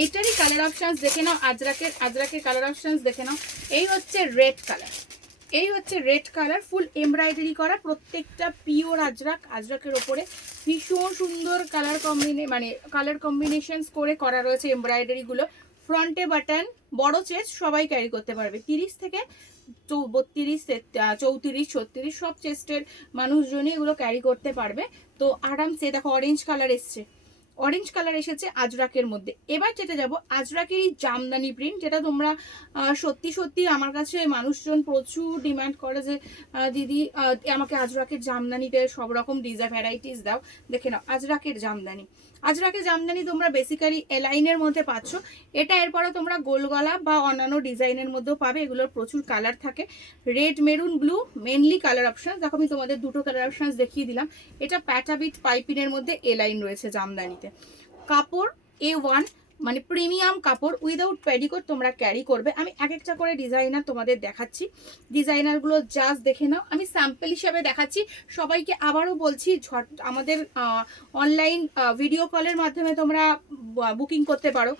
এইটারই colour options দেখে নাও, আজরাকের colour options দেখে নাও। এই হচ্ছে রেড কালার, এই হচ্ছে রেড কালার, ফুল এমব্রয়ডারি করা, প্রত্যেকটা পিওর আজরাকের ওপরে ভীষণ সুন্দর কালার কম্বিনেশনস করে করা রয়েছে এমব্রয়ডারিগুলো। ফ্রন্টে বাটন, বড় চেস্ট সবাই ক্যারি করতে পারবে, 30 থেকে 32, 34, 36 সব চেস্টের মানুষজনই এগুলো ক্যারি করতে পারবে। তো আরামসে দেখো অরেঞ্জ কালার এসছে, অরেঞ্জ কালার এসেছে আজরাকের মধ্যে। এবার যেটা যাব আজরাকেরই জামদানি প্রিন্ট, যেটা তোমরা সত্যি সত্যি আমার কাছে মানুষজন প্রচুর ডিমান্ড করে যে দিদি আমাকে আজরাকের জামদানিতে সব রকম ভ্যারাইটিস দাও। দেখে নাও আজরাকের জামদানি, আজরাকের জামদানি তোমরা বেসিক্যালি এলাইনের মধ্যে পাচ্ছ। এটা এরপরে তোমরা গোলগলা বা অন্যান্য ডিজাইনের মধ্যেও পাবে। এগুলোর প্রচুর কালার থাকে, red, maroon, blue mainly colour option. দেখো আমি তোমাদের দুটো কালার অপশন দেখিয়ে দিলাম। এটা প্যাটাবিট পাইপিনের মধ্যে এলাইন রয়েছে জামদানিতে। কাপড় A1, মানে প্রিমিয়াম কাপড়, উইদাউট পেডিকোট তোমরা ক্যারি করবে। আমি এক একটা করে ডিজাইনার তোমাদের দেখাচ্ছি, ডিজাইনারগুলো জাস্ট দেখে নাও। আমি স্যাম্পল হিসাবে দেখাচ্ছি, সবাইকে আবারও বলছি আমাদের অনলাইন ভিডিও কলের মাধ্যমে তোমরা বুকিং করতে পারো।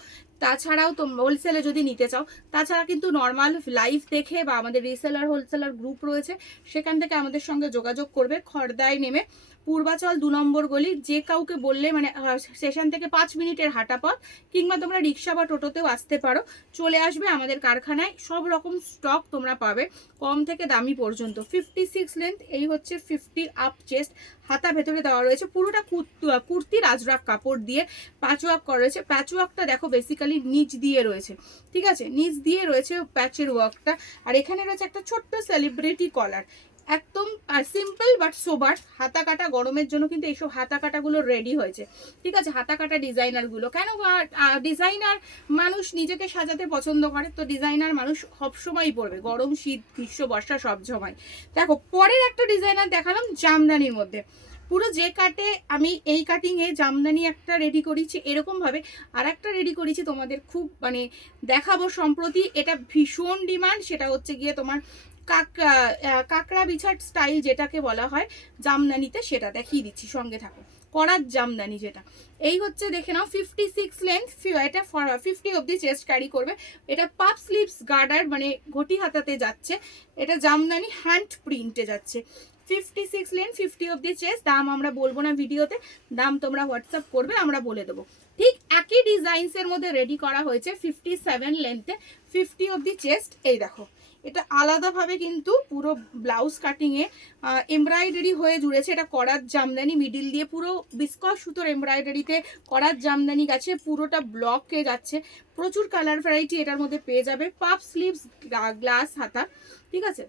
তাছাড়াও হোলসেলে যদি নিতে চাও, তাছাড়া কিন্তু নর্মাল লাইভ দেখে বা আমাদের রিসেলার হোলসেলার গ্রুপ রয়েছে, সেখান থেকে আমাদের সঙ্গে যোগাযোগ করবে। খড়দায় নেমে পূর্বাচল 2 নম্বর গলি, যে কাউকে বললে মানে স্টেশন থেকে 5 মিনিটের হাঁটা পথ, কিংবা তোমরা রিক্সা বা টোটোতেও আসতে পারো, চলে আসবে আমাদের কারখানায়। সব রকম স্টক তোমরা পাবে, কম থেকে দামি পর্যন্ত। 56 লেন্থ, এই হচ্ছে 50 আপ চেস্ট, হাতা ভেতরে দেওয়া রয়েছে, পুরোটা কুর্তির আজরাক কাপড় দিয়ে প্যাচওয়ার্ক করা রয়েছে। প্যাচওয়ার্কটা দেখো বেসিক্যালি নিচ দিয়ে রয়েছে, ঠিক আছে, নিচ দিয়ে রয়েছে প্যাচের ওয়ার্কটা। আর এখানে রয়েছে একটা ছোট্ট সেলিব্রিটি কলার, একদম সিম্পল বাট সোবার। হাতা কাটা, গরমের জন্য কিন্তু এইসব হাতা কাটাগুলো রেডি হয়েছে, ঠিক আছে। হাতা কাটা ডিজাইনারগুলো কেন, ডিজাইনার মানুষ নিজেকে সাজাতে পছন্দ করে, তো ডিজাইনার মানুষ সবসময়ই পরবে, গরম, শীত, গ্রীষ্ম, বর্ষা সব সময়। দেখো পরের একটা ডিজাইনার দেখালাম জামদানির মধ্যে, পুরো যে কাটে আমি এই কাটিংয়ে জামদানি একটা রেডি করেছি, এরকমভাবে আর একটা রেডি করেছি তোমাদের, খুব মানে দেখাবো সম্প্রতি। এটা ভীষণ ডিমান্ড, সেটা হচ্ছে গিয়ে তোমার কাকড়া বিছাট স্টাইল যেটাকে বলা হয় জামদানিতে, সেটা দেখিয়ে দিচ্ছি, সঙ্গে থাকো। করার জামদানি যেটা, এই হচ্ছে দেখে নাও 56 লেন্থ, এটা 50 অবধি চেস্ট ক্যারি করবে। এটা পাপ স্লিভস গার্ডার, মানে ঘটি হাতাতে যাচ্ছে। এটা জামদানি হ্যান্ড প্রিন্টে যাচ্ছে। 56 লেন্থ, 50 অবধি চেস্ট। দাম আমরা বলবো না ভিডিওতে, দাম তোমরা হোয়াটসঅ্যাপ করবে, আমরা বলে দেবো। ঠিক একই ডিজাইনসের মধ্যে রেডি করা হয়েছে 57 লেন্থে, 50 অবধি চেস্ট। এই দেখো এটা আলাদাভাবে কিন্তু পুরো ব্লাউজ কাটিংয়ে এমব্রয়ডারি হয়ে জুড়েছে। এটা করার জামদানি, মিডিল দিয়ে পুরো বিস্কস সুতোর এমব্রয়ডারিতে করার জামদানি গেছে, পুরোটা ব্লকে যাচ্ছে। প্রচুর কালার ভ্যারাইটি এটার মধ্যে পেয়ে যাবে। পাপ স্লিভস গ্লাস হাতা, ঠিক আছে।